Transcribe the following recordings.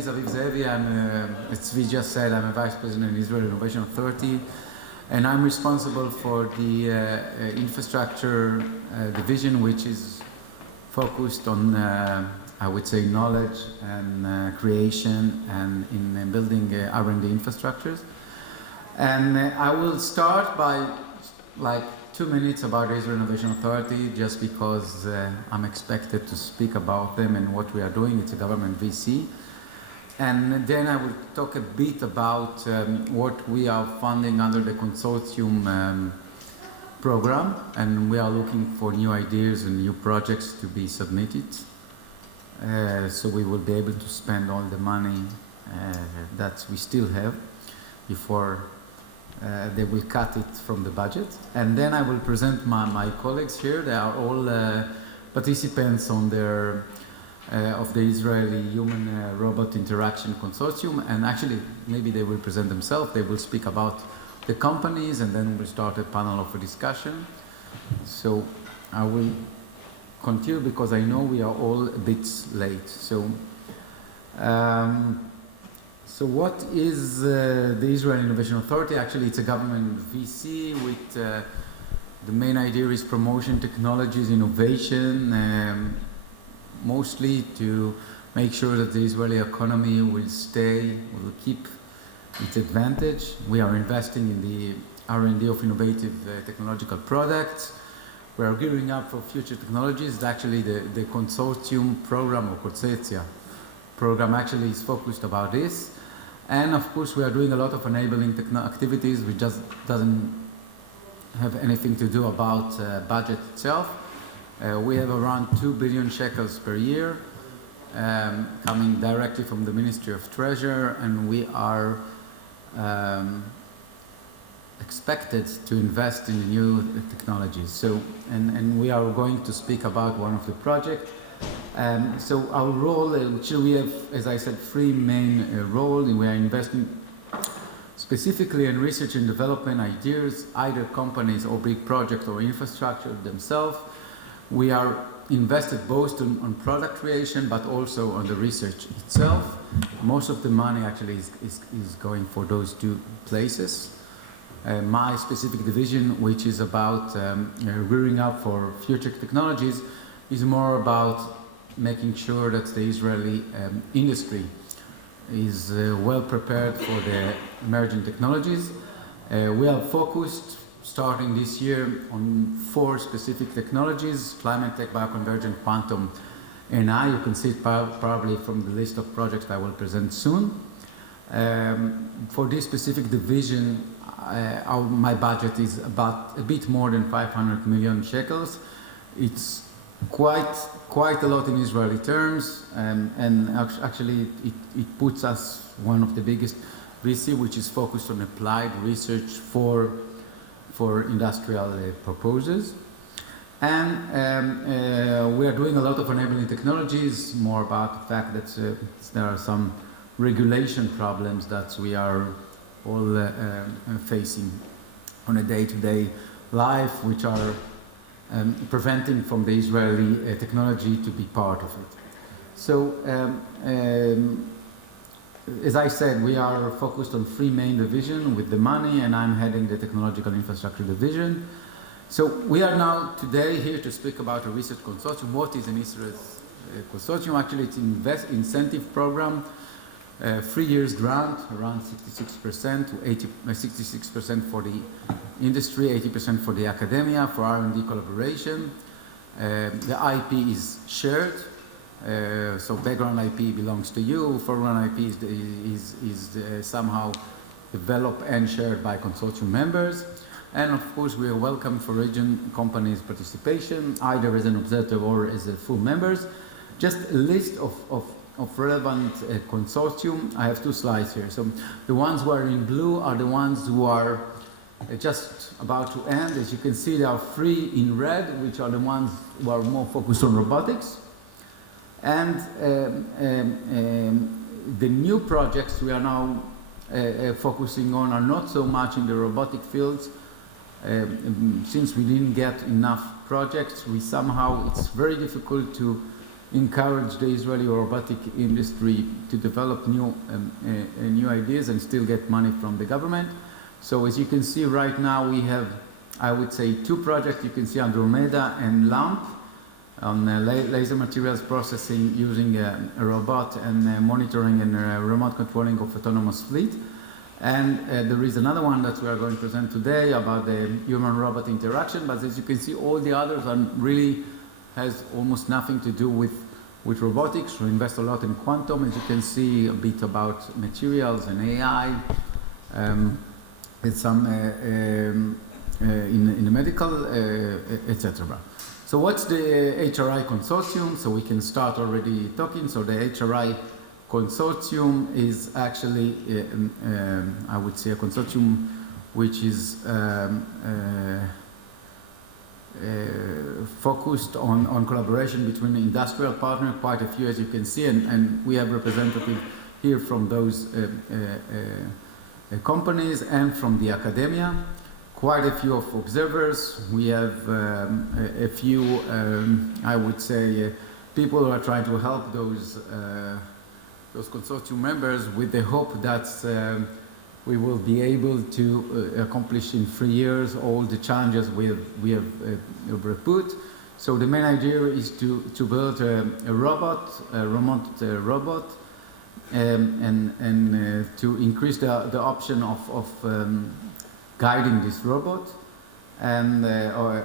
is Aviv Zeevi. As Zvi just said, I'm a Vice President in Israel Innovation Authority, and I'm responsible for the infrastructure division, which is focused on, I would say, knowledge and creation and in building R&D infrastructures. And I will start by 2 minutes about Israel Innovation Authority, just because I'm expected to speak about them and what we are doing. It's a government VC. And then I will talk a bit about what we are funding under the consortium program, and we are looking for new ideas and new projects to be submitted. So we will be able to spend all the money that we still have before they will cut it from the budget. And then I will present my colleagues here. They are all participants on their of the Israeli Human-Robot Interaction Consortium, and actually maybe they will present themselves. They will speak about the companies, and then we'll start a panel of a discussion. So I will continue because I know we are all a bit late. So what is the Israel Innovation Authority? Actually, it's a government VC with the main idea is promotion, technologies, innovation, mostly to make sure that the Israeli economy will keep its advantage. We are investing in the R&D of innovative technological products. We are gearing up for future technologies. Actually, the consortium program, or consortia program, actually is focused about this. And of course, we are doing a lot of enabling activities, which just doesn't have anything to do about budget itself. We have around 2 billion shekels per year coming directly from the Ministry of Treasure, and we are expected to invest in new technologies. So, and we are going to speak about one of the projects. So our role, we have, as I said, 3 main roles. We are investing specifically in research and development ideas, either companies or big projects or infrastructure themselves. We are invested both on product creation, but also on the research itself. Most of the money actually is going for those 2 places. My specific division, which is about gearing up for future technologies, is more about making sure that the Israeli industry is well prepared for the emerging technologies. We are focused starting this year on 4 specific technologies: climate tech, bioconvergent, quantum, and AI. You can see it probably from the list of projects I will present soon. For this specific division, my budget is about a bit more than 500 million shekels. It's quite a lot in Israeli terms, and actually it puts us one of the biggest VC, which is focused on applied research for industrial purposes. And we are doing a lot of enabling technologies, more about the fact that there are some regulation problems that we are all facing on a day-to-day life, which are preventing from the Israeli technology to be part of it. So, as I said, we are focused on 3 main divisions with the money, and I'm heading the technological infrastructure division. So we are now today here to speak about a research consortium. What is an Israel consortium? Actually, it's an incentive program, 3 years grant, around 66% to 66% for the industry, 80% for the academia, for R&D collaboration. The IP is shared. So background IP belongs to you. Foreground IP is somehow developed and shared by consortium members. And of course, we are welcome for region companies' participation, either as an observer or as a full members. Just a list of relevant consortium. I have 2 slides here. So the ones who are in blue are the ones who are just about to end. As you can see, there are 3 in red, which are the ones who are more focused on robotics. And the new projects we are now focusing on are not so much in the robotic fields. Since we didn't get enough projects, it's very difficult to encourage the Israeli robotic industry to develop new ideas and still get money from the government. So as you can see right now, we have, I would say, 2 projects you can see Andromeda and LAMP on laser materials processing using a robot and monitoring and remote controlling of autonomous fleet. And there is another one that we are going to present today about the human-robot interaction, but as you can see, all the others are really has almost nothing to do with robotics. We invest a lot in quantum, as you can see, a bit about materials and AI, and some in the medical, etc. So what's the HRI consortium? So we can start already talking. So the HRI consortium is actually, I would say, a consortium which is focused on collaboration between industrial partners, quite a few as you can see, and we have representatives here from those companies and from the academia. Quite a few of observers. We have a few, I would say, people who are trying to help those consortium members with the hope that we will be able to accomplish in 3 years all the challenges we have put. So the main idea is to build a robot, a remote robot, and to increase the option of guiding this robot, and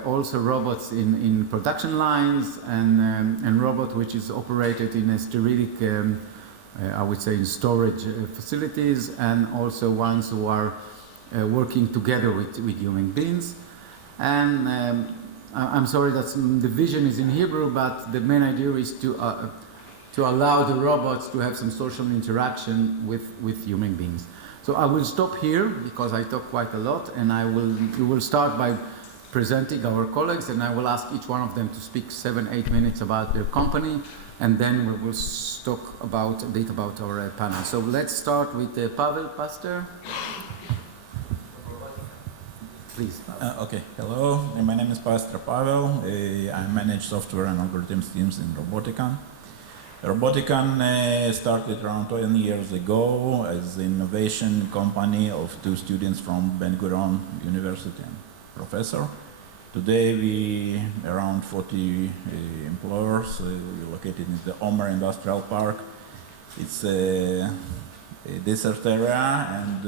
also robots in production lines, and robot which is operated in a steric, I would say, in storage facilities, and also ones who are working together with human beings. And I'm sorry that the vision is in Hebrew, but the main idea is to allow the robots to have some social interaction with human beings. So I will stop here because I talk quite a lot, and we will start by presenting our colleagues, and I will ask each one of them to speak 7-8 minutes about their company, and then we will talk a bit about our panel. So let's start with Pavel, Pastor. Please. Okay, hello, my name is Pastor Pavel. I manage software and algorithms teams in RobotIcan. RobotIcan started around 20 years ago as an innovation company of 2 students from Ben-Gurion University and professor. Today we around 40 employers. We're located in the Omer Industrial Park. It's a desert area, and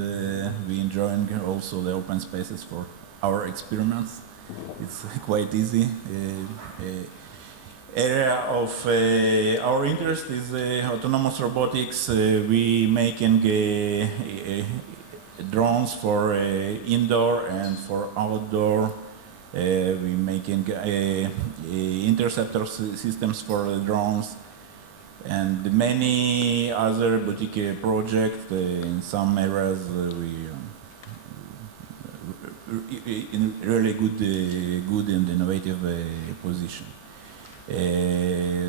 we enjoying also the open spaces for our experiments. It's quite easy. Area of our interest is autonomous robotics. We making drones for indoor and for outdoor. We making interceptor systems for the drones, and many other boutique projects. In some areas we in really good and innovative position.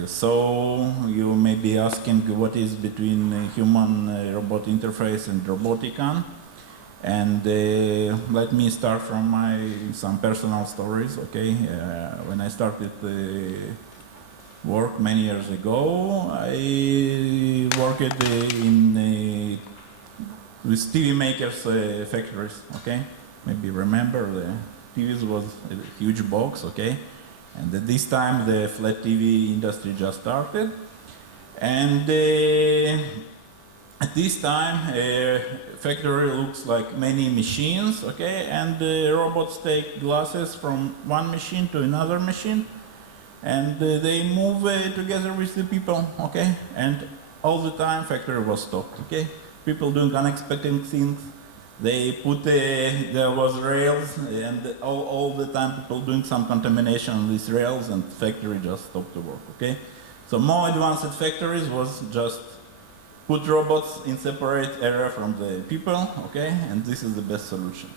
So you may be asking what is between human-robot interface and RobotIcan, and let me start from some personal stories. Okay, when I started work many years ago, I worked with TV makers factories. Okay, maybe remember the TVs was a huge box. Okay. And at this time, the flat TV industry just started. And at this time, factory looks like many machines, okay? And the robots take glasses from one machine to another machine, and they move together with the people, okay? And all the time, factory was stopped, okay? People doing unexpected things. They put, there was rails, and all the time people doing some contamination on these rails, and factory just stopped to work, okay? So more advanced factories was just put robots in separate area from the people, okay? And this is the best solution.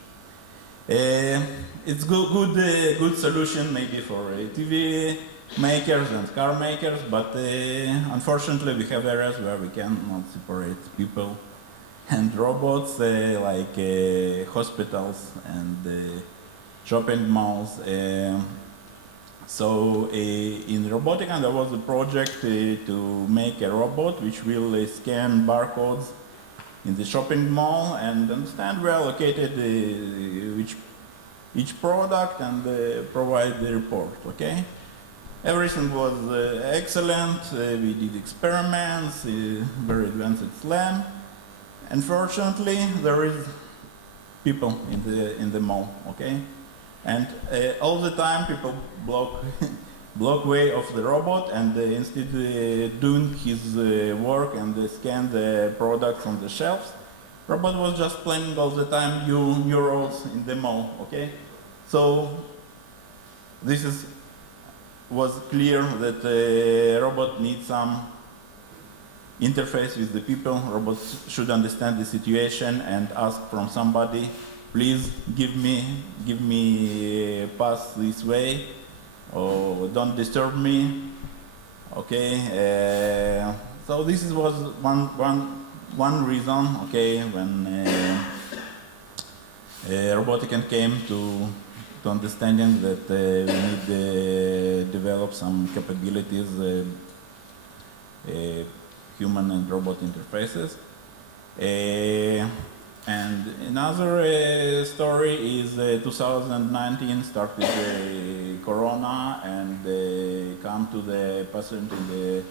It's good solution maybe for TV makers and car makers, but unfortunately we have areas where we cannot separate people and robots, like hospitals and shopping malls. So in RobotIcan there was a project to make a robot which will scan barcodes in the shopping mall and understand where located each product and provide the report, okay? Everything was excellent. We did experiments, very advanced SLAM. Unfortunately, there is people in the mall, okay? And all the time people block way of the robot, and instead doing his work and scan the products on the shelves, robot was just playing all the time new roles in the mall, okay? So this was clear that robot needs some interface with the people. Robots should understand the situation and ask from somebody, please give me pass this way, or don't disturb me. Okay. So this was one reason. Okay, when RobotIcan came to understanding that we need to develop some capabilities, human and robot interfaces. And another story is 2019 started Corona, and come to the patient in the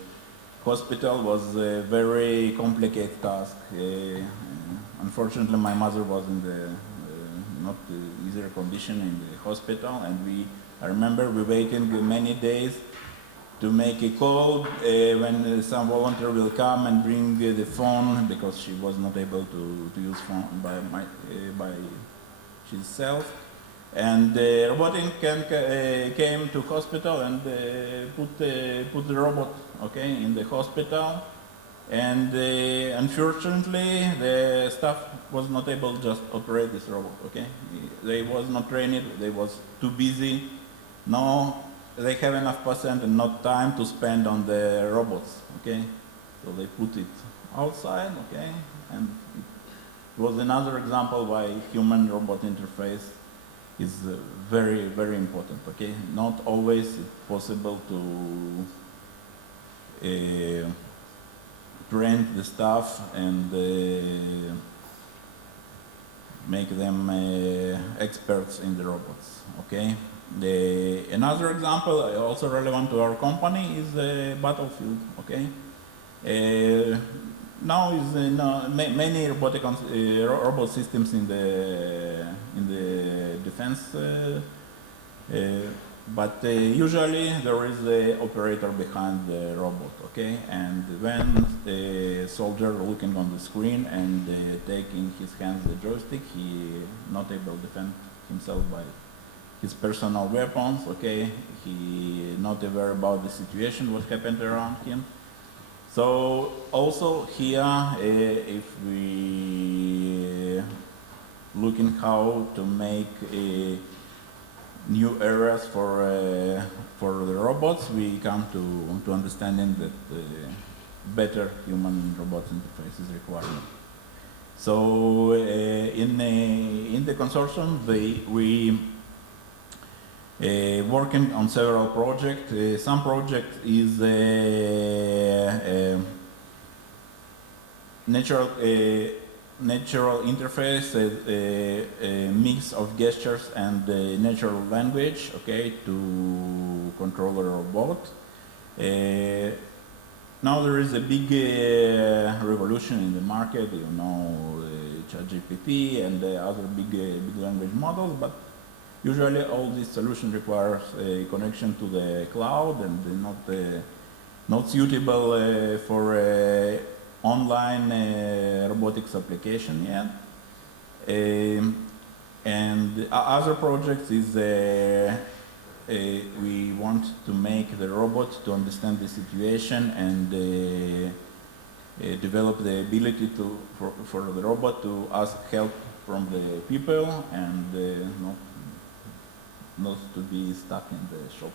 hospital was a very complicated task. Unfortunately, my mother was in the not easier condition in the hospital, and I remember we waited many days to make a call when some volunteer will come and bring the phone, because she was not able to use phone by herself. And RobotIcan came to hospital and put the robot, okay, in the hospital. And unfortunately, the staff was not able to just operate this robot, okay? They was not trained, they was too busy. No, they have enough percent and not time to spend on the robots, okay? So they put it outside, okay? And it was another example why human-robot interface is very, very important, okay? Not always it's possible to train the staff and make them experts in the robots, okay? Another example, also relevant to our company, is the battlefield, okay? Now is many robot systems in the defense, but usually there is the operator behind the robot, okay? And when a soldier looking on the screen and take in his hands the joystick, he not able to defend himself by his personal weapons, okay? He not aware about the situation, what happened around him. So also here, if we looking how to make new areas for the robots, we come to understanding that better human-robot interface is required. So in the consortium, we working on several projects. Some project is natural interface, a mix of gestures and natural language, okay, to control a robot. Now there is a big revolution in the market, you know, ChatGPT and other big language models, but usually all this solution requires a connection to the cloud and not suitable for online robotics application yet. And other projects is we want to make the robot to understand the situation and develop the ability for the robot to ask help from the people and not to be stuck in the shop,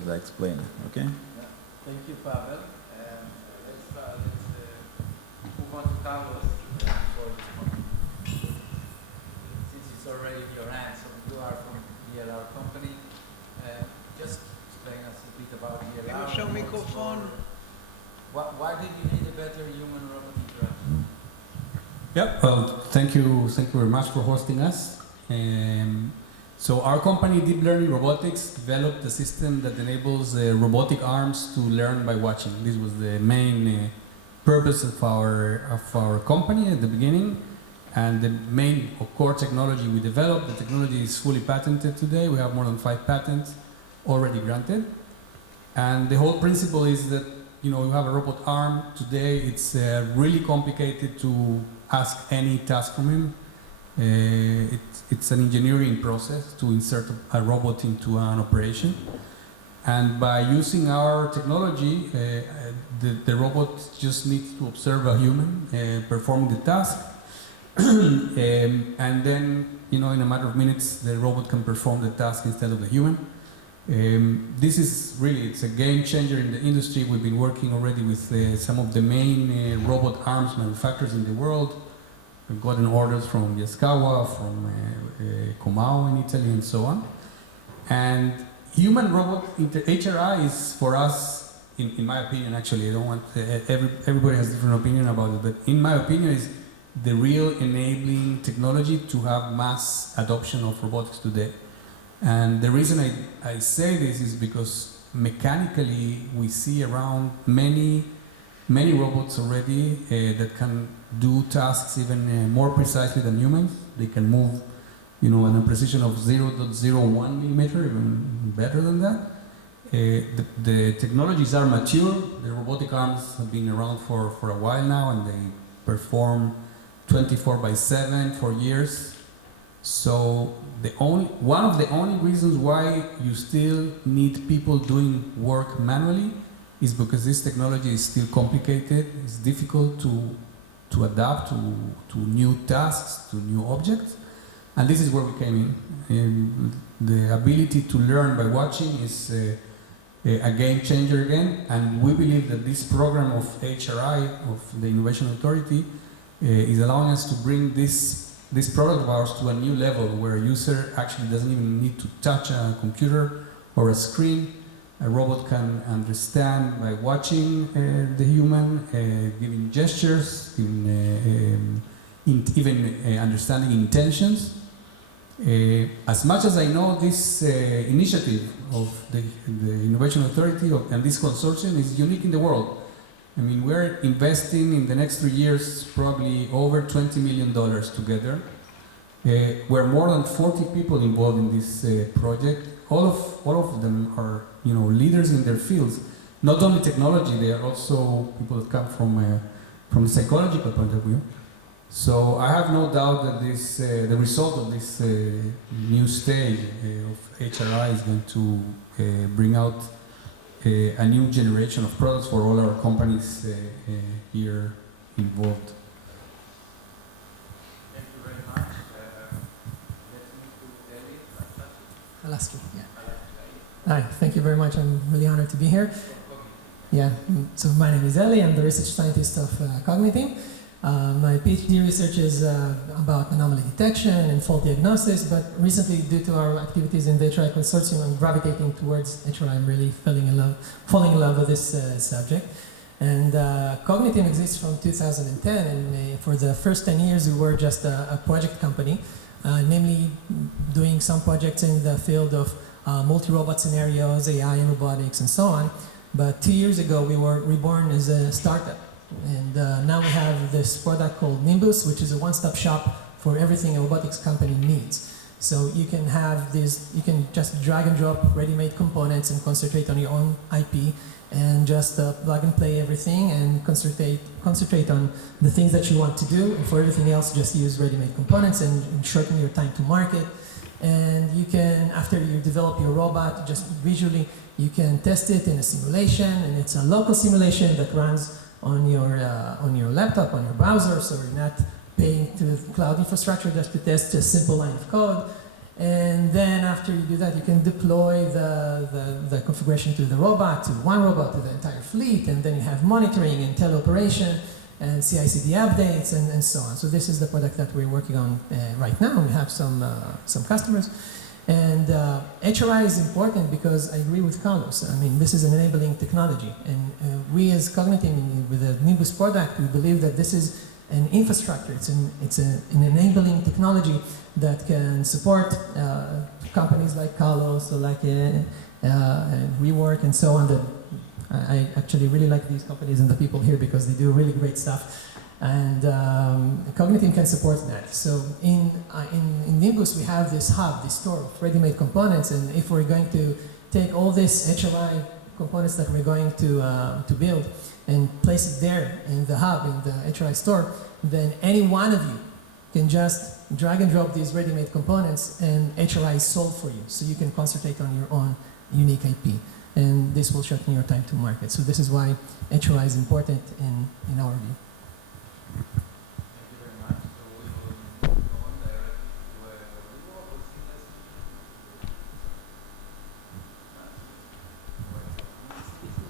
as I explained. Okay. Yeah. Thank you, Pavel. Let's move on to Carlos. Since it's already in your hands, so you are from our company. just explain us a bit about the Can you show microphone? Why did you need a better human-robot interaction? Yeah, well, thank you very much for hosting us. So our company, Deep Learning Robotics, developed a system that enables robotic arms to learn by watching. This was the main purpose of our company at the beginning, and the main core technology we developed. The technology is fully patented today. We have more than 5 patents already granted, and the whole principle is that you have a robot arm today. It's really complicated to ask any task from him. It's an engineering process to insert a robot into an operation, and by using our technology, the robot just needs to observe a human performing the task, and then in a matter of minutes the robot can perform the task instead of the human. This is really, it's a game changer in the industry. We've been working already with some of the main robot arms manufacturers in the world. We've gotten orders from Yaskawa, from Comau in Italy, and so on. And human-robot HRI is, for us, in my opinion, actually, I don't want everybody has a different opinion about it, but in my opinion, is the real enabling technology to have mass adoption of robotics today. And the reason I say this is because mechanically we see around many robots already that can do tasks even more precisely than humans. They can move, at a precision of 0.01 millimeter, even better than that. The technologies are mature. The robotic arms have been around for a while now, and they perform 24/7 for years. So one of the only reasons why you still need people doing work manually is because this technology is still complicated. It's difficult to adapt to new tasks, to new objects, and this is where we came in. The ability to learn by watching is a game changer again, and we believe that this program of HRI, of the Innovation Authority, is allowing us to bring this product of ours to a new level where a user actually doesn't even need to touch a computer or a screen. A robot can understand by watching the human, giving gestures, even understanding intentions. As much as I know, this initiative of the Innovation Authority and this consortium is unique in the world. I mean, we're investing in the next 3 years probably over $20 million together. We're more than 40 people involved in this project. All of them are, leaders in their fields. Not only technology, they are also people that come from the psychological point of view. So I have no doubt that the result of this new stage of HRI is going to bring out a new generation of products for all our companies here involved. Thank you very much. Let's move to Eli. Khalastchi, yeah. Hi, thank you very much. I'm really honored to be here. Yeah, so my name is Eli. I'm the research scientist of Cogniteam. My PhD research is about anomaly detection and fault diagnosis, but recently, due to our activities in the HRI consortium, I'm gravitating towards HRI. I'm really falling in love with this subject. And Cogniteam exists from 2010, and for the first 10 years, we were just a project company, namely doing some projects in the field of multi-robot scenarios, AI and robotics, and so on. But 2 years ago, we were reborn as a startup. And now we have this product called Nimbus, which is a one-stop shop for everything a robotics company needs. So you can have this, you can just drag and drop ready-made components and concentrate on your own IP and just plug and play everything and concentrate on the things that you want to do. And for everything else, just use ready-made components and shorten your time to market. And you can, after you develop your robot, just visually, you can test it in a simulation, and it's a local simulation that runs on your laptop, on your browser, so you're not paying to the cloud infrastructure just to test a simple line of code. And then after you do that, you can deploy the configuration to the robot, to one robot, to the entire fleet, and then you have monitoring and teleoperation and CI/CD updates and so on. So this is the product that we're working on right now. We have some customers. And HRI is important because I agree with Carlos. I mean, this is an enabling technology. And we as Cogniteam, with the Nimbus product, we believe that this is an infrastructure. It's an enabling technology that can support companies like Carlos or like ReWalk and so on. That I actually really like these companies and the people here because they do really great stuff. And Cogniteam can support that. So in Nimbus, we have this hub, this store of ready-made components. And if we're going to take all these HRI components that we're going to build and place it there in the hub, in the HRI store, then any one of you can just drag and drop these ready-made components and HRI is sold for you. So you can concentrate on your own unique IP. And this will shorten your time to market. So this is why HRI is important in our view. Thank you very much. So we will go on directly to ReWalk.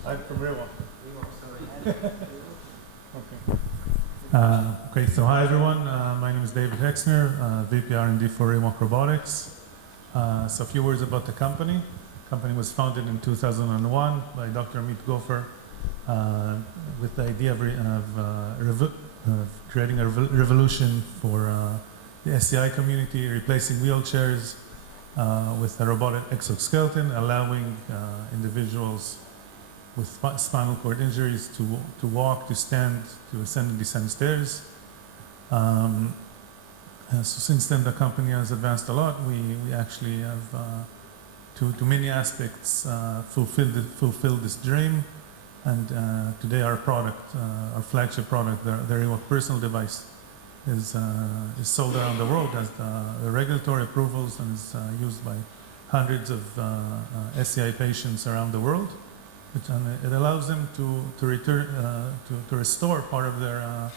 I'm from ReWalk. ReWalk, sorry. Okay, so hi everyone. My name is David Hexner, VP R&D for ReWalk Robotics. So a few words about the company. The company was founded in 2001 by Dr. Amit Gopher with the idea of creating a revolution for the SCI community, replacing wheelchairs with a robotic exoskeleton, allowing individuals with spinal cord injuries to walk, to stand, to ascend and descend stairs. So since then, the company has advanced a lot. We actually have, to many aspects, fulfilled this dream. And today, our product, our flagship product, the ReWalk personal device, is sold around the world, has the regulatory approvals, and is used by hundreds of SCI patients around the world. And it allows them to return to restore part of their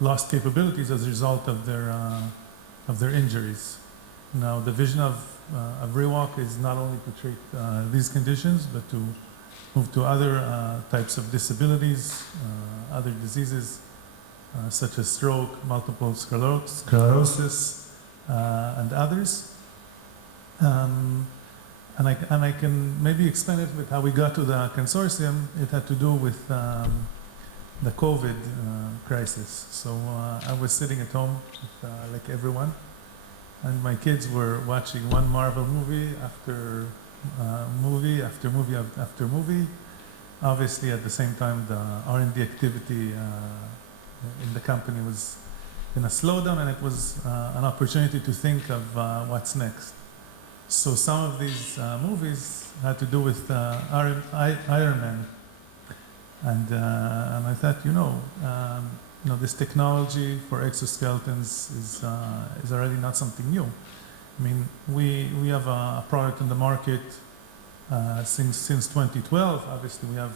lost capabilities as a result of their injuries. Now, the vision of ReWalk is not only to treat these conditions, but to move to other types of disabilities, other diseases such as stroke, multiple sclerosis, and others. And I can maybe explain it with how we got to the consortium. It had to do with the COVID crisis. So I was sitting at home, like everyone, and my kids were watching one Marvel movie after movie after movie after movie. Obviously, at the same time, the R&D activity in the company was in a slowdown, and it was an opportunity to think of what's next. So some of these movies had to do with Iron Man, and I thought, this technology for exoskeletons is already not something new. I mean, we have a product in the market since 2012. Obviously, we have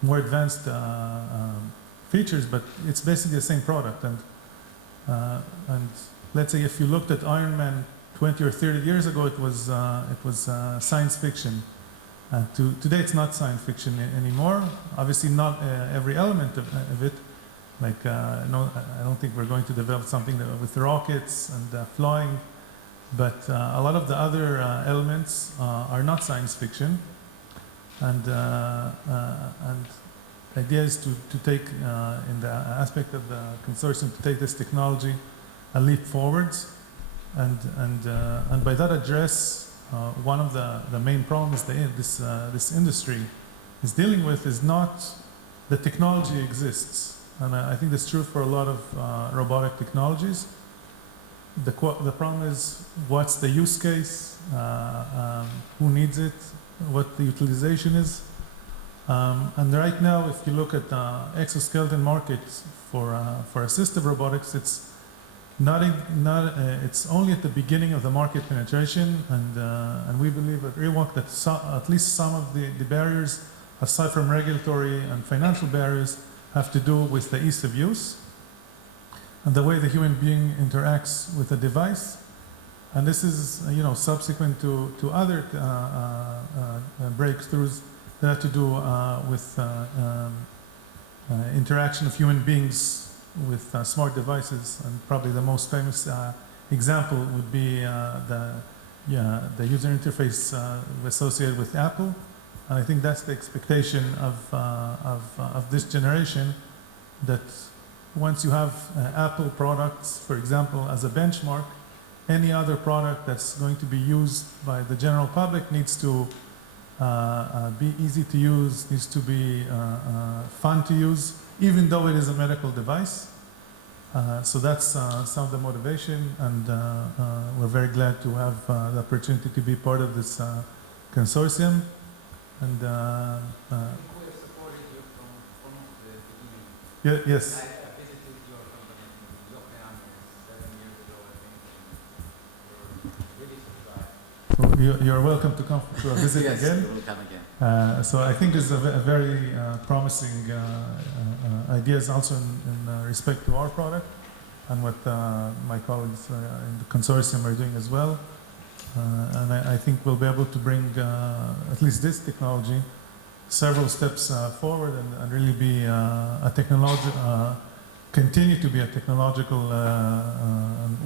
more advanced features, but it's basically the same product. And let's say if you looked at Iron Man 20 or 30 years ago, it was science fiction. Today, it's not science fiction anymore. Obviously, not every element of it. Like, no, I don't think we're going to develop something with rockets and flying. But a lot of the other elements are not science fiction. And the idea is to take, in the aspect of the consortium, to take this technology a leap forwards. And by that address, one of the main problems this industry is dealing with is not the technology exists. And I think that's true for a lot of robotic technologies. The problem is, what's the use case, who needs it, what the utilization is. And right now, if you look at the exoskeleton market for assistive robotics, it's it's only at the beginning of the market penetration, and we believe at ReWalk that at least some of the barriers, aside from regulatory and financial barriers, have to do with the ease of use and the way the human being interacts with the device. And this is, subsequent to other breakthroughs that have to do with interaction of human beings with smart devices. And probably the most famous example would be the the user interface associated with Apple. And I think that's the expectation of this generation, that once you have Apple products, for example, as a benchmark, any other product that's going to be used by the general public needs to be easy to use, needs to be fun to use, even though it is a medical device. So that's some of the motivation, and we're very glad to have the opportunity to be part of this consortium. And we have supported you from the beginning. yes. I visited your company in lockdown 7 years ago, I think. We're really surprised. So you're welcome to come to a visit Yes, again. we'll come again. So I think this is a very promising ideas also in respect to our product and what my colleagues in the consortium are doing as well. And I think we'll be able to bring at least this technology several steps forward and really be a continue to be a technological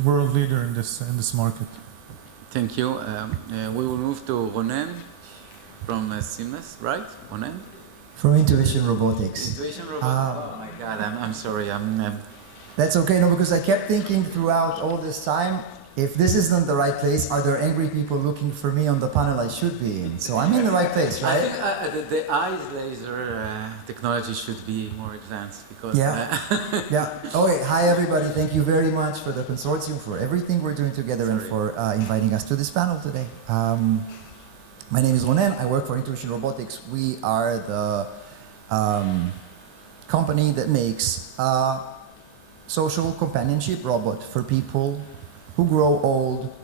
world leader in this market. Thank you. We will move to Ronen from Siemens, right? Ronen? From Intuition Robotics. Intuition Robotics. Oh my God, I'm sorry. That's okay, no, because I kept thinking throughout all this time, if this isn't the right place, are there angry people looking for me on the panel I should be in? So I'm in the right place, right? I think the eyes laser technology should be more advanced because. Yeah. Yeah. Okay. Hi, everybody. Thank you very much for the consortium, for everything we're doing together, and for inviting us to this panel today. My name is Ronen. I work for Intuition Robotics. We are the company that makes a social companionship robot for people who grow old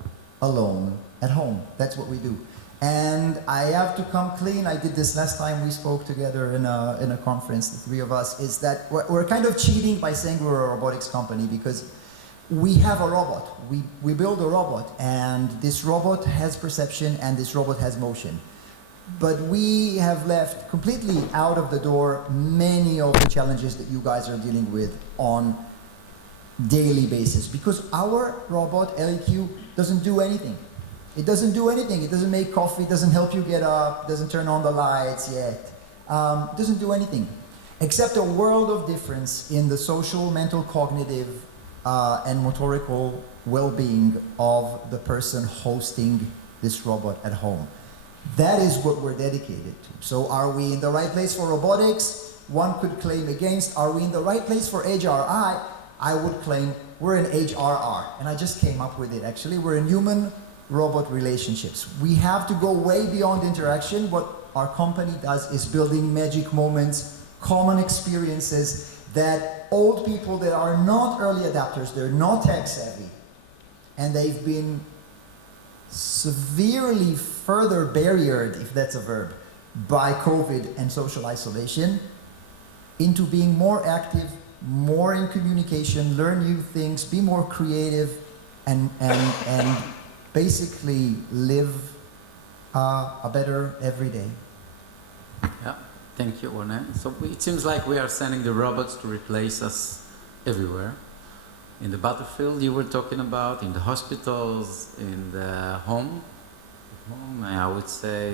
alone at home. That's what we do. And I have to come clean. I did this last time we spoke together in a conference, the three of us, is that we're kind of cheating by saying we're a robotics company, because we have a robot. We build a robot, and this robot has perception and this robot has motion. But we have left completely out of the door many of the challenges that you guys are dealing with on daily basis, because our robot, LEQ, doesn't do anything. It doesn't do anything. It doesn't make coffee, doesn't help you get up, doesn't turn on the lights yet. Doesn't do anything, except a world of difference in the social, mental, cognitive, and motorical well-being of the person hosting this robot at home. That is what we're dedicated to. So are we in the right place for robotics? One could claim against. Are we in the right place for HRI? I would claim we're in HRR, and I just came up with it actually. We're in human-robot relationships. We have to go way beyond interaction. What our company does is building magic moments, common experiences that old people that are not early adapters, they're not tech savvy, and they've been severely further barriered, if that's a verb, by COVID and social isolation, into being more active, more in communication, learn new things, be more creative, and basically live a better everyday. Yeah, thank you, Ronen. So it seems like we are sending the robots to replace us everywhere. In the battlefield you were talking about, in the hospitals, in the home, I would say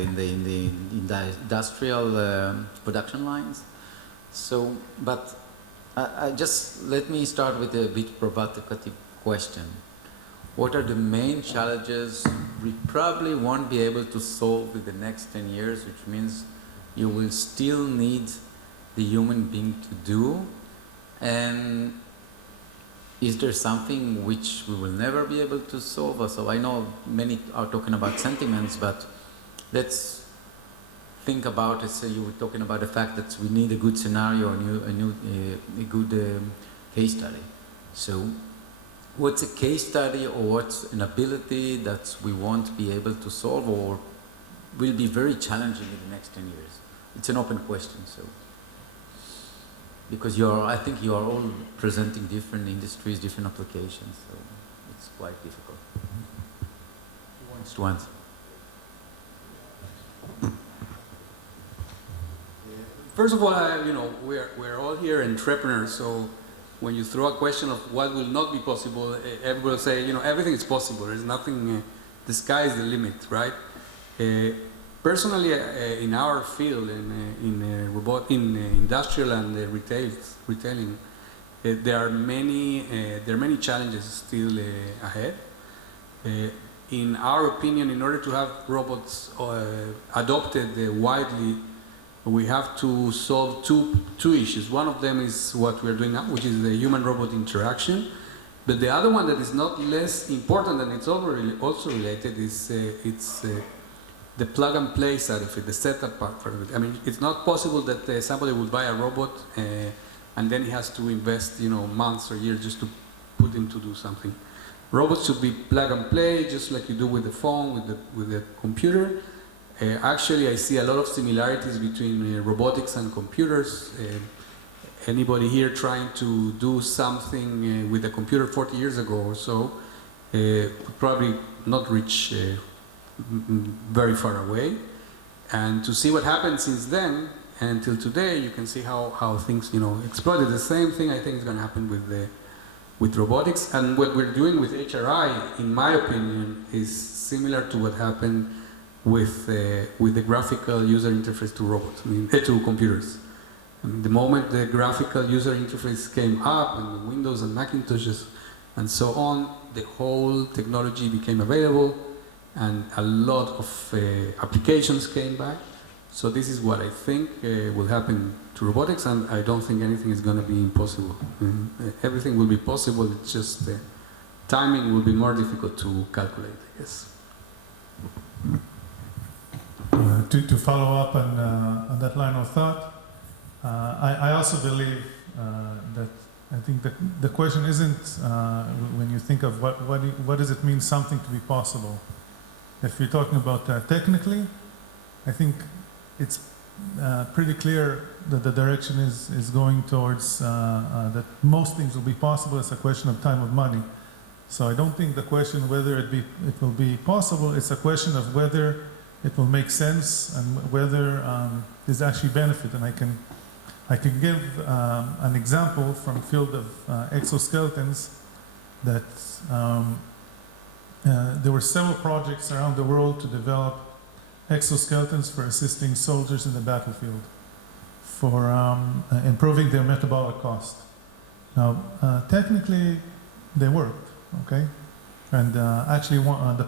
in the industrial production lines. So, but let me start with a bit provocative question. What are the main challenges we probably won't be able to solve in the next 10 years, which means you will still need the human being to do? And is there something which we will never be able to solve? So I know many are talking about sentiments, but let's think about it. So you were talking about the fact that we need a good scenario, a good case study. So what's a case study, or what's an ability that we won't be able to solve, or will be very challenging in the next 10 years? It's an open question. So, because I think you are all presenting different industries, different applications, so it's quite difficult. Who wants to answer? First of all, we're all here entrepreneurs, so when you throw a question of what will not be possible, everybody will say, everything is possible. There's nothing the sky is the limit, right? Personally, in our field, in industrial and retailing, there are many challenges still ahead. In our opinion, in order to have robots adopted widely, we have to solve two issues. One of them is what we're doing now, which is the human-robot interaction. But the other one that is not less important, and it's also related, is the plug-and-play side of it, the setup part of it. I mean, it's not possible that somebody would buy a robot and then he has to invest, months or years just to put him to do something. Robots should be plug-and-play, just like you do with the phone, with the computer. Actually, I see a lot of similarities between robotics and computers. Anybody here trying to do something with a computer 40 years ago or so would probably not reach very far away. And to see what happened since then until today, you can see how things exploded. The same thing I think is going to happen with robotics. And what we're doing with HRI, in my opinion, is similar to what happened with the graphical user interface to robots, to computers. I mean, the moment the graphical user interface came up, and the Windows and Macintoshes and so on, the whole technology became available, and a lot of applications came back. So this is what I think will happen to robotics, and I don't think anything is going to be impossible. Everything will be possible, it's just timing will be more difficult to calculate, I guess. To follow up on that line of thought, I also believe that I think that the question isn't when you think of what does it mean something to be possible. If you're talking about technically, I think it's pretty clear that the direction is going towards that most things will be possible. It's a question of time of money. So I don't think the question whether it will be possible, it's a question of whether it will make sense and whether there's actually benefit. And I can give an example from the field of exoskeletons that there were several projects around the world to develop exoskeletons for assisting soldiers in the battlefield, for improving their metabolic cost. Now, technically, they worked, okay? And actually, the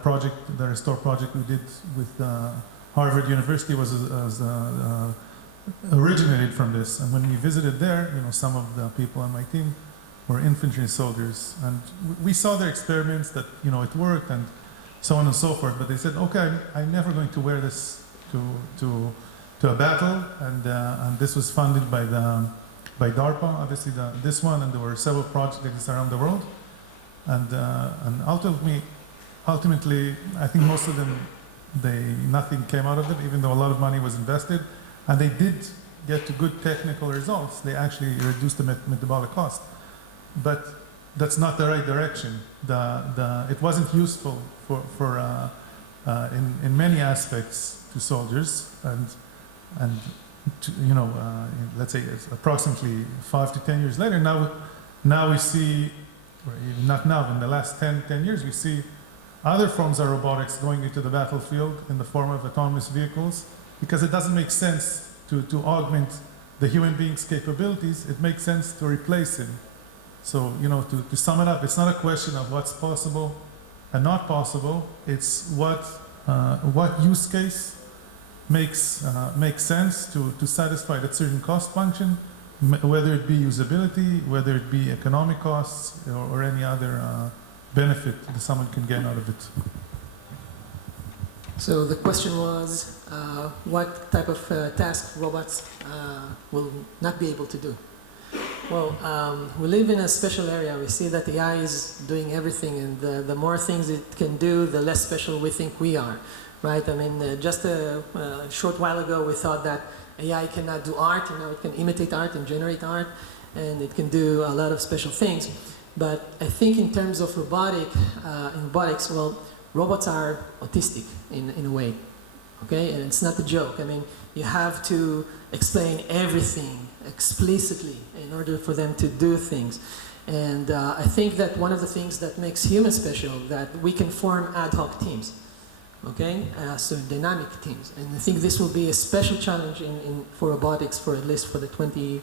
Restore project we did with Harvard University was originated from this. And when we visited there, some of the people on my team were infantry soldiers, and we saw their experiments that it worked and so on and so forth. But they said, okay, I'm never going to wear this to a battle, and this was funded by DARPA, obviously this one, and there were several projects around the world. And ultimately, I think most of them, nothing came out of it, even though a lot of money was invested. And they did get to good technical results. They actually reduced the metabolic cost. But that's not the right direction. It wasn't useful in many aspects to soldiers. And let's say it's approximately 5 to 10 years later, now we see, or even not now, in the last 10 years, we see other forms of robotics going into the battlefield in the form of autonomous vehicles, because it doesn't make sense to augment the human being's capabilities. It makes sense to replace him. So, to sum it up, it's not a question of what's possible and not possible. It's what use case makes sense to satisfy that certain cost function, whether it be usability, whether it be economic costs, or any other benefit that someone can gain out of it. So the question was, what type of task robots will not be able to do? Well, we live in a special area. We see that AI is doing everything, and the more things it can do, the less special we think we are, right? I mean, just a short while ago, we thought that AI cannot do art, it can imitate art and generate art, and it can do a lot of special things. But I think in terms of robotics, well, robots are autistic in a way, okay? And it's not a joke. I mean, you have to explain everything explicitly in order for them to do things. And I think that one of the things that makes humans special, that we can form ad hoc teams. okay? So dynamic teams. And I think this will be a special challenge for robotics for at least for the 20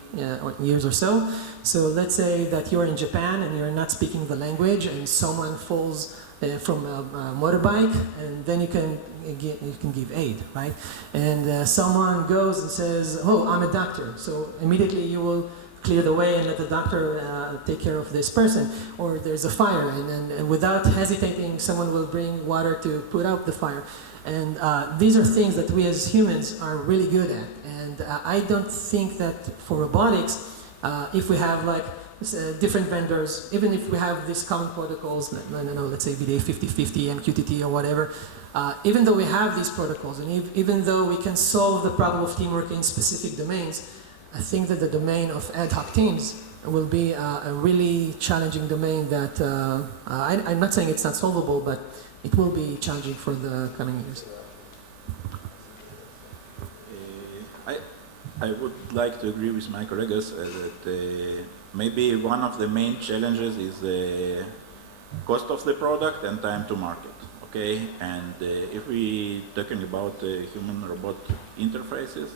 years or so. So let's say that you're in Japan and you're not speaking the language and someone falls from a motorbike, and then you can give aid, right? And someone goes and says, oh, I'm a doctor. So immediately you will clear the way and let the doctor take care of this person. Or there's a fire, and without hesitating, someone will bring water to put out the fire. And these are things that we as humans are really good at. And I don't think that for robotics, if we have like different vendors, even if we have these common protocols, let's say VDA 5050, MQTT or whatever, even though we have these protocols, and even though we can solve the problem of teamwork in specific domains, I think that the domain of ad hoc teams will be a really challenging domain that I'm not saying it's not solvable, but it will be challenging for the coming years. I would like to agree with my colleagues that maybe one of the main challenges is the cost of the product and time to market. Okay, and if we talking about human-robot interfaces,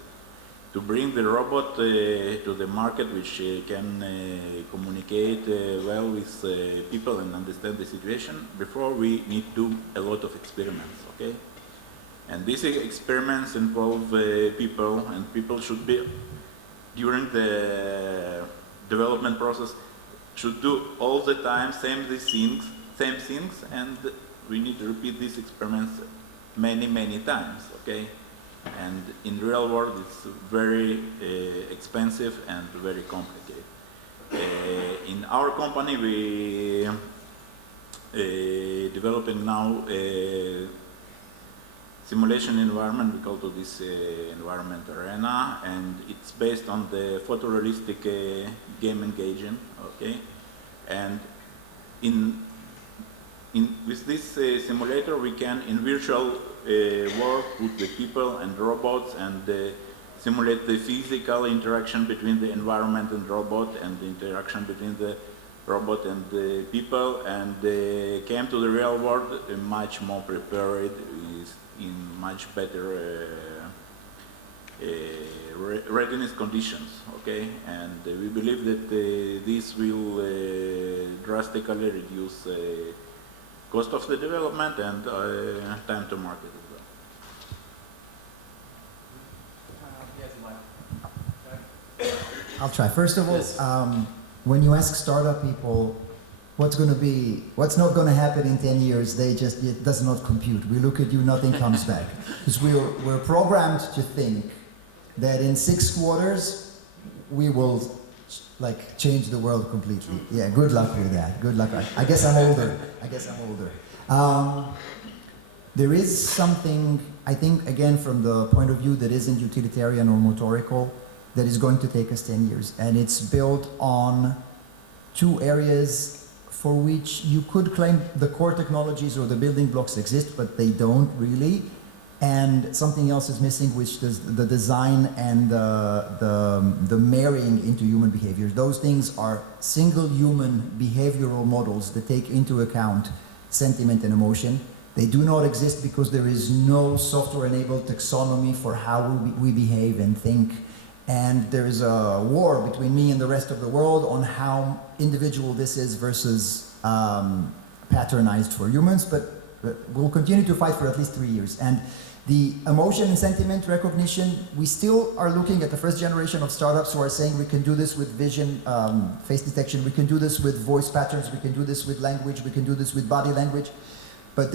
to bring the robot to the market which can communicate well with people and understand the situation, before we need to do a lot of experiments, okay? And these experiments involve people, and people should be, during the development process, should do all the time same things, and we need to repeat these experiments many times, okay? And in real world, it's very expensive and very complicated. In our company, we developing now a simulation environment. We call to this environment Arena, and it's based on the photorealistic game engaging. Okay, and with this simulator, we can in virtual work with the people and robots and simulate the physical interaction between the environment and robot, and the interaction between the robot and the people, and came to the real world much more prepared, in much better readiness conditions, okay? And we believe that this will drastically reduce cost of the development and time to market as well. I'll try. First of all, when you ask startup people what's not going to happen in 10 years, it does not compute. We look at you, nothing comes back. Because we're programmed to think that in 6 quarters, we will change the world completely. Yeah, good luck with that. Good luck. I guess I'm older. There is something, I think, again, from the point of view that isn't utilitarian or motorical, that is going to take us 10 years. And it's built on 2 areas for which you could claim the core technologies or the building blocks exist, but they don't really. And something else is missing, which is the design and the marrying into human behaviors. Those things are single human behavioral models that take into account sentiment and emotion. They do not exist because there is no software-enabled taxonomy for how we behave and think. And there is a war between me and the rest of the world on how individual this is versus patternized for humans, but we'll continue to fight for at least 3 years. And the emotion and sentiment recognition, we still are looking at the first generation of startups who are saying we can do this with vision, face detection, we can do this with voice patterns, we can do this with language, we can do this with body language, but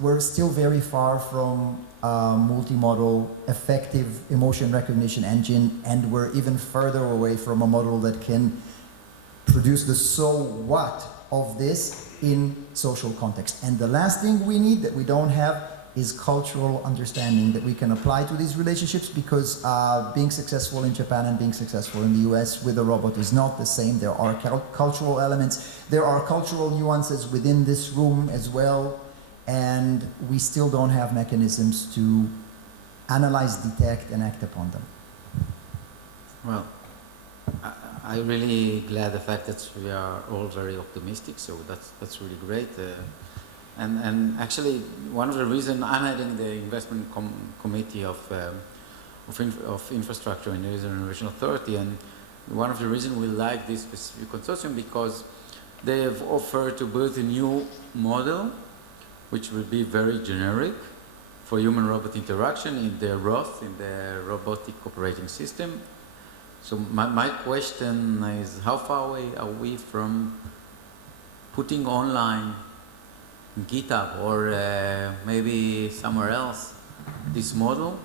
we're still very far from multimodal, effective emotion recognition engine, and we're even further away from a model that can produce the so what of this in social context. And the last thing we need that we don't have is cultural understanding that we can apply to these relationships, because being successful in Japan and being successful in the US with a robot is not the same. There are cultural elements, there are cultural nuances within this room as well, and we still don't have mechanisms to analyze, detect, and act upon them. Well, I'm really glad the fact that we are all very optimistic, so that's really great. And actually, one of the reasons I'm heading the investment committee of infrastructure in the User Innovation Authority, and one of the reasons we like this specific consortium because they have offered to build a new model which will be very generic for human-robot interaction in the ROS, in the Robotic Operating System. So my question is, how far away are we from putting online GitHub or maybe somewhere else this model?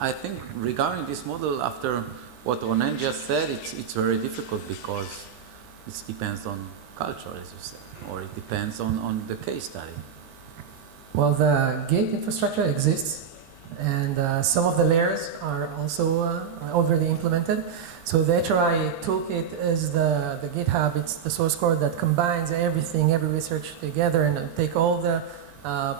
I think regarding this model, after what Ronen just said, it's very difficult because it depends on culture, as you said, or it depends on the case study. Well, the gate infrastructure exists, and some of the layers are also already implemented. So the HRI toolkit is the GitHub. It's the source code that combines everything, every research together, and take all the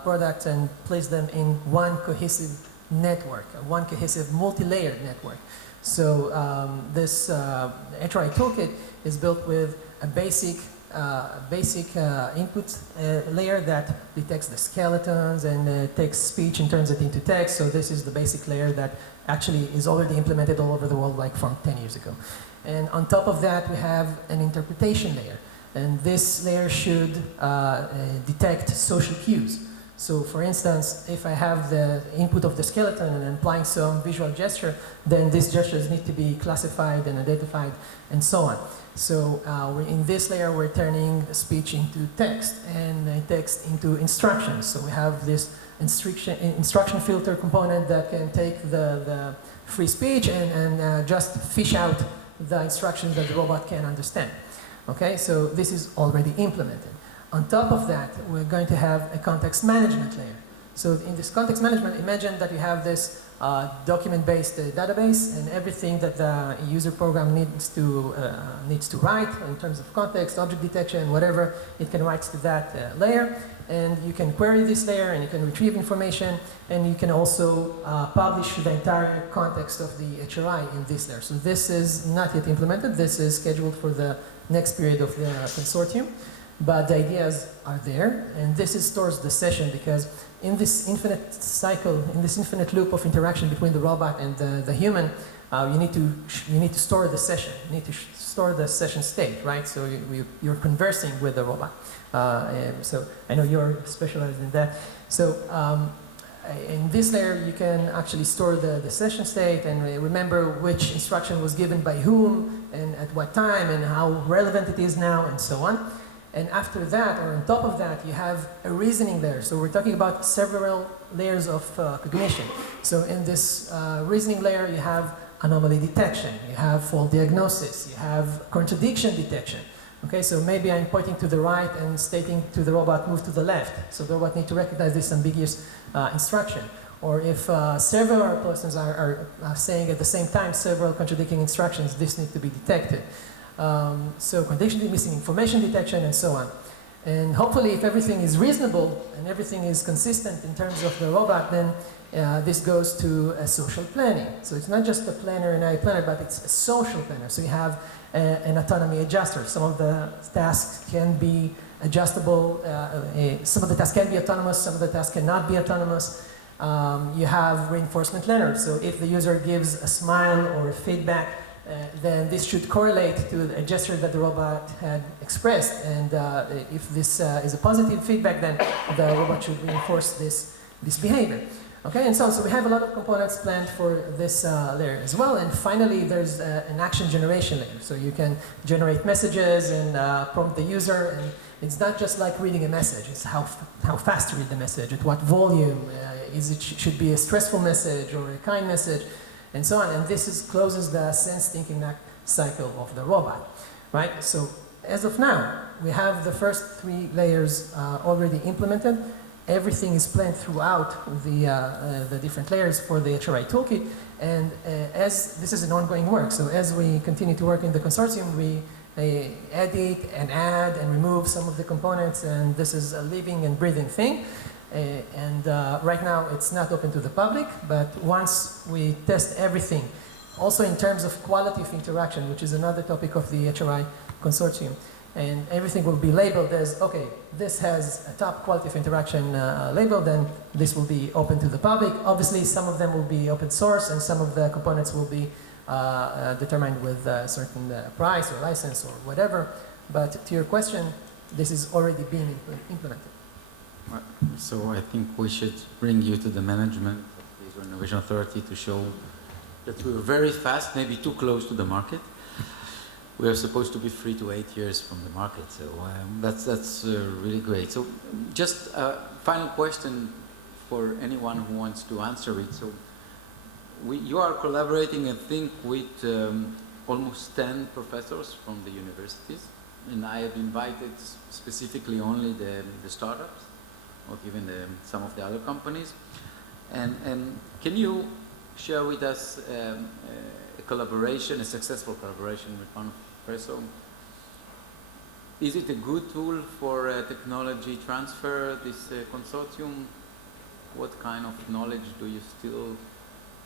products and place them in one cohesive network, one cohesive multi-layered network. So this HRI toolkit is built with a basic input layer that detects the skeletons and takes speech and turns it into text. So this is the basic layer that actually is already implemented all over the world, like from 10 years ago. And on top of that, we have an interpretation layer. And this layer should detect social cues. So for instance, if I have the input of the skeleton and applying some visual gesture, then these gestures need to be classified and identified and so on. So in this layer, we're turning speech into text and text into instructions. So we have this instruction filter component that can take the free speech and just fish out the instructions that the robot can understand. Okay, so this is already implemented. On top of that, we're going to have a context management layer. So in this context management, imagine that you have this document-based database, and everything that the user program needs to write in terms of context, object detection, whatever, it can write to that layer. And you can query this layer, and you can retrieve information, and you can also publish the entire context of the HRI in this layer. So this is not yet implemented. This is scheduled for the next period of the consortium. But the ideas are there, and this stores the session, because in this infinite cycle, in this infinite loop of interaction between the robot and the human, you need to store the session. You need to store the session state, right? So you're conversing with the robot. So I know you're specialized in that. So in this layer, you can actually store the session state and remember which instruction was given by whom and at what time and how relevant it is now and so on. And after that, or on top of that, you have a reasoning layer. So we're talking about several layers of cognition. So in this reasoning layer, you have anomaly detection, you have fault diagnosis, you have contradiction detection. Okay, so maybe I'm pointing to the right and stating to the robot, move to the left. So the robot needs to recognize this ambiguous instruction. Or if several persons are saying at the same time several contradicting instructions, this needs to be detected. So contradiction, missing information detection, and so on. And hopefully, if everything is reasonable and everything is consistent in terms of the robot, then this goes to a social planning. So it's not just a planner and a planner, but it's a social planner. So you have an autonomy adjuster. Some of the tasks can be adjustable. Some of the tasks can be autonomous. Some of the tasks cannot be autonomous. You have reinforcement learners. So if the user gives a smile or feedback, then this should correlate to a gesture that the robot had expressed. And if this is a positive feedback, then the robot should reinforce this behavior. Okay, and so on. So we have a lot of components planned for this layer as well. And finally, there's an action generation layer. So you can generate messages and prompt the user. And it's not just like reading a message. It's how fast to read the message, at what volume. Should be a stressful message or a kind message, and so on. And this closes the sense thinking cycle of the robot, right? So as of now, we have the first 3 layers already implemented. Everything is planned throughout the different layers for the HRI toolkit. And as this is an ongoing work, so as we continue to work in the consortium, we edit and add and remove some of the components, and this is a living and breathing thing. And right now it's not open to the public, but once we test everything, also in terms of quality of interaction, which is another topic of the HRI consortium, and everything will be labeled as, okay, this has a top quality of interaction label, then this will be open to the public. Obviously, some of them will be open source, and some of the components will be determined with a certain price or license or whatever. But to your question, this is already being implemented. So I think we should bring you to the management of the Israel Innovation Authority to show that we were very fast, maybe too close to the market. We are supposed to be 3 to 8 years from the market, so that's really great. So just a final question for anyone who wants to answer it. So you are collaborating, I think, with almost 10 professors from the universities, and I have invited specifically only the startups, or even some of the other companies. And can you share with us a collaboration, a successful collaboration with one professor? Is it a good tool for technology transfer, this consortium? What kind of knowledge do you still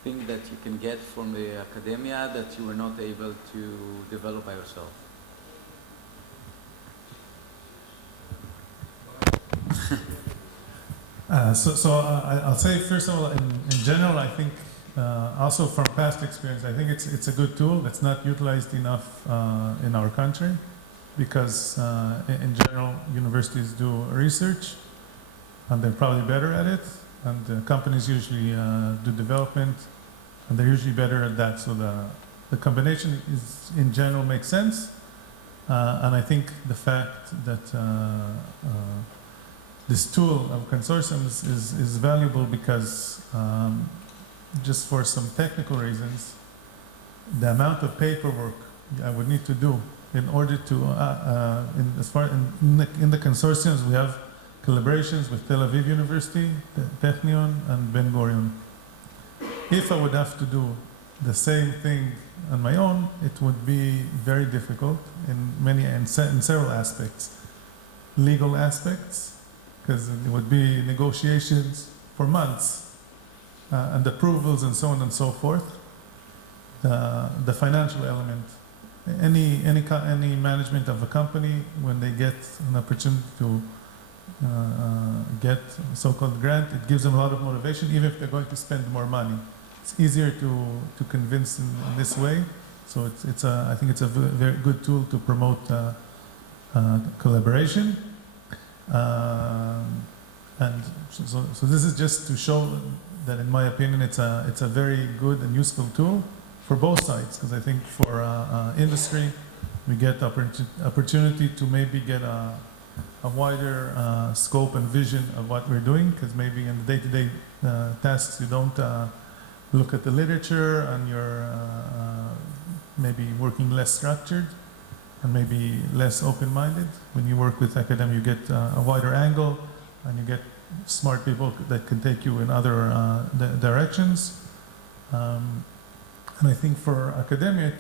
think that you can get from the academia that you were not able to develop by yourself? I'll say, first of all, in general, I think, also from past experience, I think it's a good tool. It's not utilized enough in our country because, in general, universities do research and they're probably better at it, and companies usually do development, and they're usually better at that. So the combination is, in general, makes sense, and I think the fact that this tool of consortiums is valuable because just for some technical reasons, the amount of paperwork I would need to do in order to, in the consortiums, we have collaborations with Tel Aviv University, the Technion, and Ben Gurion. If I would have to do the same thing on my own, it would be very difficult in several aspects. Legal aspects, because it would be negotiations for months, and approvals and so on and so forth. The financial element, any management of a company, when they get an opportunity to get a so-called grant, it gives them a lot of motivation, even if they're going to spend more money. It's easier to convince in this way. So I think it's a very good tool to promote collaboration. And so this is just to show that, in my opinion, it's a very good and useful tool for both sides, because I think for industry, we get opportunity to maybe get a wider scope and vision of what we're doing, because maybe in the day-to-day tasks you don't look at the literature, and you're maybe working less structured and maybe less open-minded. When you work with academia, you get a wider angle, and you get smart people that can take you in other directions. And I think for academia,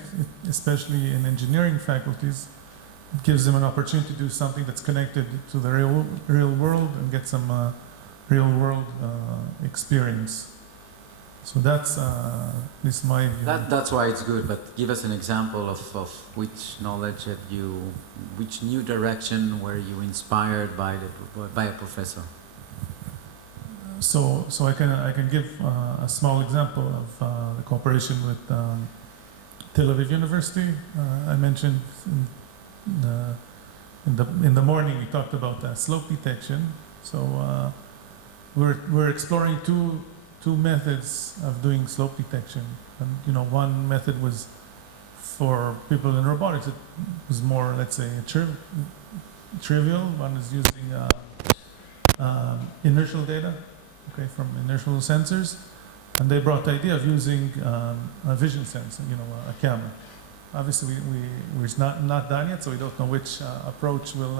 especially in engineering faculties, it gives them an opportunity to do something that's connected to the real world and get some real world experience. So that's this my view. That's why it's good. But give us an example of which knowledge have you, which new direction were you inspired by a professor? So I can give a small example of the cooperation with Tel Aviv University. I mentioned in the morning we talked about slope detection. So we're exploring two methods of doing slope detection. And one method was for people in robotics. It was more, let's say, trivial. One is using inertial data. Okay, from inertial sensors, and they brought the idea of using a vision sensor, a camera. Obviously, we're not done yet, so we don't know which approach will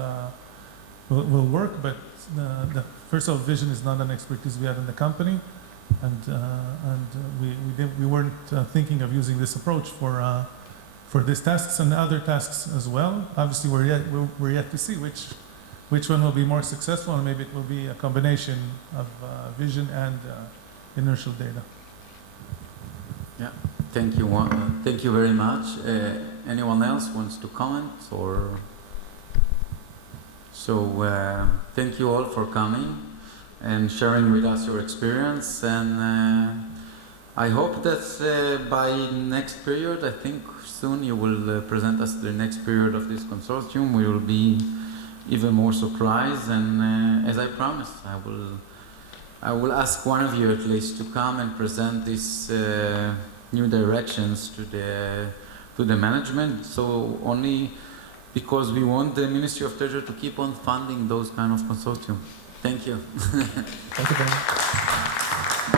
work. But first of all, vision is not an expertise we have in the company, and we weren't thinking of using this approach for these tasks and other tasks as well. Obviously, we're yet to see which one will be more successful, and maybe it will be a combination of vision and inertial data. Yeah, thank you. Thank you very much. Anyone else wants to comment or? So thank you all for coming and sharing with us your experience, and I hope that by next period, I think soon you will present us the next period of this consortium. We will be even more surprised, and as I promised, I will ask one of you at least to come and present these new directions to the management. So only because we want the Ministry of Treasury to keep on funding those kind of consortium. Thank you. Thank you very much.